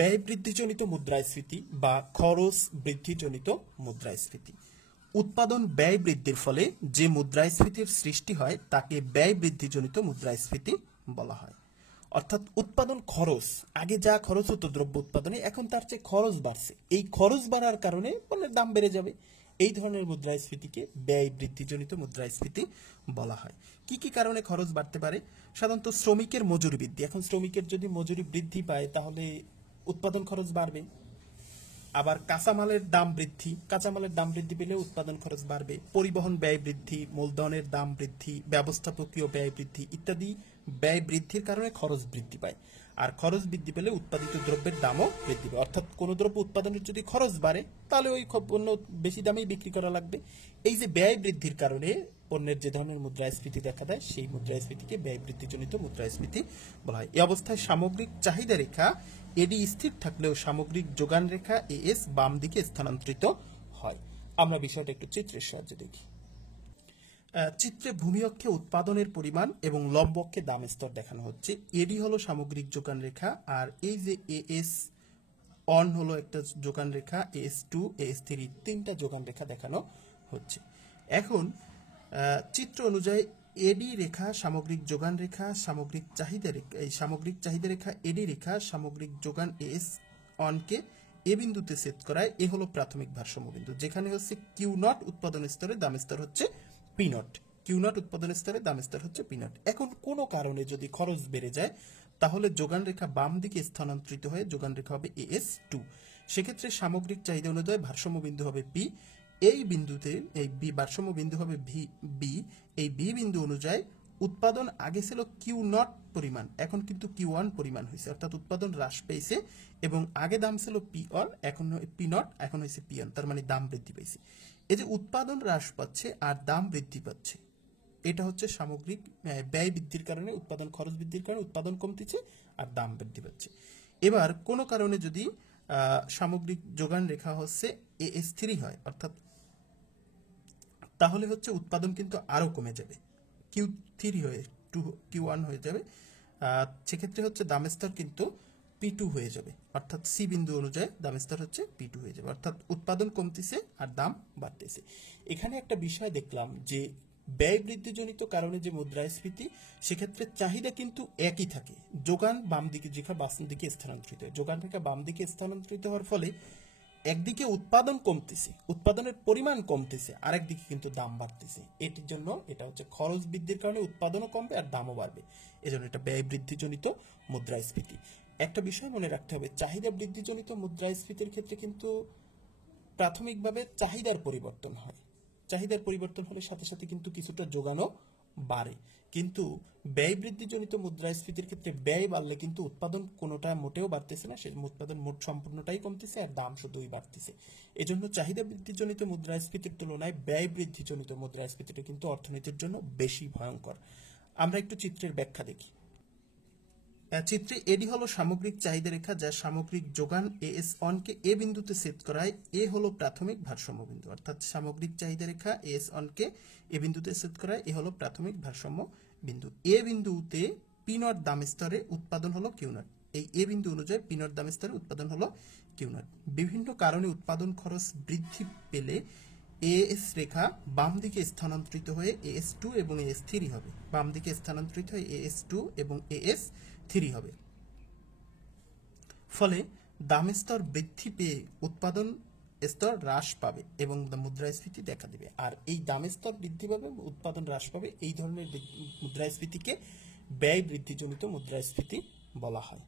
ব্যয় বৃদ্ধিজনিত মুদ্রাস্ফীতি বা খরচ বৃদ্ধিজনিত মুদ্রাস্ফীতি। উৎপাদন ব্যয় বৃদ্ধির ফলে যে মুদ্রাস্ফীতির সৃষ্টি হয় তাকে ব্যয় বৃদ্ধিজনিত মুদ্রাস্ফীতি বলা হয়। অর্থাৎ উৎপাদন খরচ, আগে যা খরচ হতো দ্রব্য উৎপাদনে, এখন তার চেয়ে খরচ বাড়ছে। এই খরচ বাড়ার কারণে পণ্যের দাম বেড়ে যাবে। এই ধরনের মুদ্রাস্ফীতিকে ব্যয় বৃদ্ধিজনিত মুদ্রাস্ফীতি বলা হয়। কি কি কারণে খরচ বাড়তে পারে? সাধারণত শ্রমিকের মজুরি বৃদ্ধি। এখন শ্রমিকের যদি মজুরি বৃদ্ধি পায় তাহলে উৎপাদন খরচ বাড়বে। আবার কাঁচামালের দাম বৃদ্ধি, কাঁচামালের দাম বৃদ্ধি পেলে উৎপাদন খরচ বাড়বে। পরিবহন ব্যয় বৃদ্ধি, মূলধনের দাম বৃদ্ধি, ব্যবস্থাপকীয় ব্যয় বৃদ্ধি ইত্যাদি ব্যয় বৃদ্ধির কারণে খরচ বৃদ্ধি পায়। আর খরচ বৃদ্ধি পেলে উৎপাদিত দ্রব্যের দামও বৃদ্ধি পায়। অর্থাৎ কোনো দ্রব্য উৎপাদনের যদি খরচ বাড়ে তাহলে ওই পণ্য বেশি দামেই বিক্রি করা লাগবে। এই যে ব্যয় বৃদ্ধির কারণে পণ্যের যে ধরনের মুদ্রাস্ফীতি দেখা দেয় সেই মুদ্রাস্ফীতিকে ব্যয় বৃদ্ধিজনিত মুদ্রাস্ফীতি বলা হয়। এই অবস্থায় সামগ্রিক চাহিদা রেখা এডি স্থির থাকলেও সামগ্রিক যোগান রেখা এএস বাম দিকে স্থানান্তরিত হয়। আমরা বিষয়টা একটু চিত্রের সাহায্যে দেখি। চিত্রে ভূমি অক্ষে উৎপাদনের পরিমাণ এবং লম্ব অক্ষে দাম স্তর দেখানো হচ্ছে। এডি হলো সামগ্রিক যোগান রেখা, আর এই যে এএস অন হলো একটা যোগান রেখা, এএস2, এএস3 তিনটা যোগান রেখা দেখানো হচ্ছে। এখন চিত্র অনুযায়ী এডি রেখা সামগ্রিক যোগান রেখা, সামগ্রিক চাহিদা রেখা, এই সামগ্রিক চাহিদা রেখা এডি রেখা সামগ্রিক যোগান এএস অনকে এ বিন্দুতে ছেদ করায়। এ হলো প্রাথমিক ভারসাম্য বিন্দু, যেখানে হচ্ছে কিউ নট উৎপাদন স্তরে, দাম স্তর হচ্ছে পি নট। কিউ নট উৎপাদন স্তরে, দাম স্তর হচ্ছে পি নট। এখন কোনো কারণে যদি খরচ বেড়ে যায় তাহলে যোগান রেখা বাম দিকে স্থানান্তরিত হয়ে যোগান রেখা হবে এএস2। সেক্ষেত্রে সামগ্রিক চাহিদা অনুযায়ী ভারসাম্য বিন্দু হবে পি। এই বিন্দুতে এই বি ভারসাম্য বিন্দু হবে বি। এই বি বিন্দু অনুযায়ী উৎপাদন আগে ছিল কিউ নট পরিমাণ, এখন কিন্তু কিউ ওয়ান পরিমাণ হয়েছে, অর্থাৎ উৎপাদন হ্রাস পেয়েছে। এবং আগে দাম ছিল পি ওয়ান, এখন পি নট, এখন হয়েছে পি ওয়ান, তার মানে দাম বৃদ্ধি পেয়েছে। এই যে উৎপাদন হ্রাস পাচ্ছে আর দাম বৃদ্ধি পাচ্ছে, এটা হচ্ছে সামগ্রিক ব্যয় বৃদ্ধির কারণে, উৎপাদন খরচ বৃদ্ধির কারণে উৎপাদন কমতেছে আর দাম বৃদ্ধি পাচ্ছে। এবার কোনো কারণে যদি সামগ্রিক যোগান রেখা হচ্ছে এএস3 হয়, অর্থাৎ তাহলে হচ্ছে উৎপাদন কিন্তু আরো কমে যাবে, কিউ3 হয়ে কিউ ওয়ান হয়ে যাবে। সেক্ষেত্রে হচ্ছে দাম স্তর কিন্তু পি2 হয়ে যাবে, অর্থাৎ সি বিন্দু অনুযায়ী দাম স্তর হচ্ছে পি2 হয়ে যাবে, অর্থাৎ উৎপাদন কমতেছে আর দাম বাড়তেছে। এখানে একটা বিষয় দেখলাম যে ব্যয় বৃদ্ধিজনিত কারণে যে মুদ্রাস্ফীতি, সেক্ষেত্রে চাহিদা কিন্তু একই থাকে। যোগান বাম দিকে রেখা বাম দিকে স্থানান্তরিত হয়, যোগান রেখা বাম দিকে স্থানান্তরিত হওয়ার ফলে একদিকে উৎপাদন কমতেছে, উৎপাদনের পরিমাণ কমতেছে, আরেকদিকে কিন্তু দাম বাড়তেছে। এটির জন্য এটা হচ্ছে খরচ বৃদ্ধির কারণে উৎপাদনও কমবে আর দামও বাড়বে, এজন্য এটা ব্যয় বৃদ্ধিজনিত মুদ্রাস্ফীতি। একটা বিষয় মনে রাখতে হবে, চাহিদা বৃদ্ধিজনিত মুদ্রাস্ফীতির ক্ষেত্রে কিন্তু প্রাথমিকভাবে চাহিদার পরিবর্তন হয়। চাহিদার পরিবর্তন হলে সাথে সাথে কিন্তু কিছুটা যোগানও বাড়ে। কিন্তু ব্যয় বৃদ্ধিজনিত মুদ্রাস্ফীতির ক্ষেত্রে ব্যয় বাড়লে কিন্তু উৎপাদন কোনোটা মোটেও বাড়তেছে না, সে উৎপাদন মোট সম্পূর্ণটাই কমতেছে আর দাম শুধুই বাড়তেছে। এজন্য চাহিদা বৃদ্ধিজনিত মুদ্রাস্ফীতির তুলনায় ব্যয় বৃদ্ধিজনিত মুদ্রাস্ফীতিটা কিন্তু অর্থনীতির জন্য বেশি ভয়ঙ্কর। আমরা একটু চিত্রের ব্যাখ্যা দেখি। চিত্রে এডি হলো সামগ্রিক চাহিদা রেখা, যা সামগ্রিক যোগান এএস অনকে এ বিন্দুতে ছেদ করায়। এ হলো প্রাথমিক ভারসাম্য বিন্দু, অর্থাৎ সামগ্রিক চাহিদা রেখা এএস অনকে এ বিন্দুতে ছেদ করায়, এ হলো প্রাথমিক ভারসাম্য বিন্দু। এ বিন্দুতে পি নট দাম স্তরে উৎপাদন হলো কিউ নট। এই এ বিন্দু অনুযায়ী পি নট দাম স্তরে উৎপাদন হলো কিউ নট। বিভিন্ন কারণে উৎপাদন খরচ বৃদ্ধি পেলে এএস রেখা বাম দিকে স্থানান্তরিত হয়ে এএস2 এবং এএস3 হবে, বাম দিকে স্থানান্তরিত হয়ে এএস2 এবং এএস3 হবে। ফলে দাম স্তর বৃদ্ধি পেয়ে উৎপাদন স্তর হ্রাস পাবে এবং মুদ্রাস্ফীতি দেখা দেবে। আর এই দাম স্তর বৃদ্ধি পাবে, উৎপাদন হ্রাস পাবে, এই ধরনের মুদ্রাস্ফীতিকে ব্যয় বৃদ্ধিজনিত মুদ্রাস্ফীতি বলা হয়।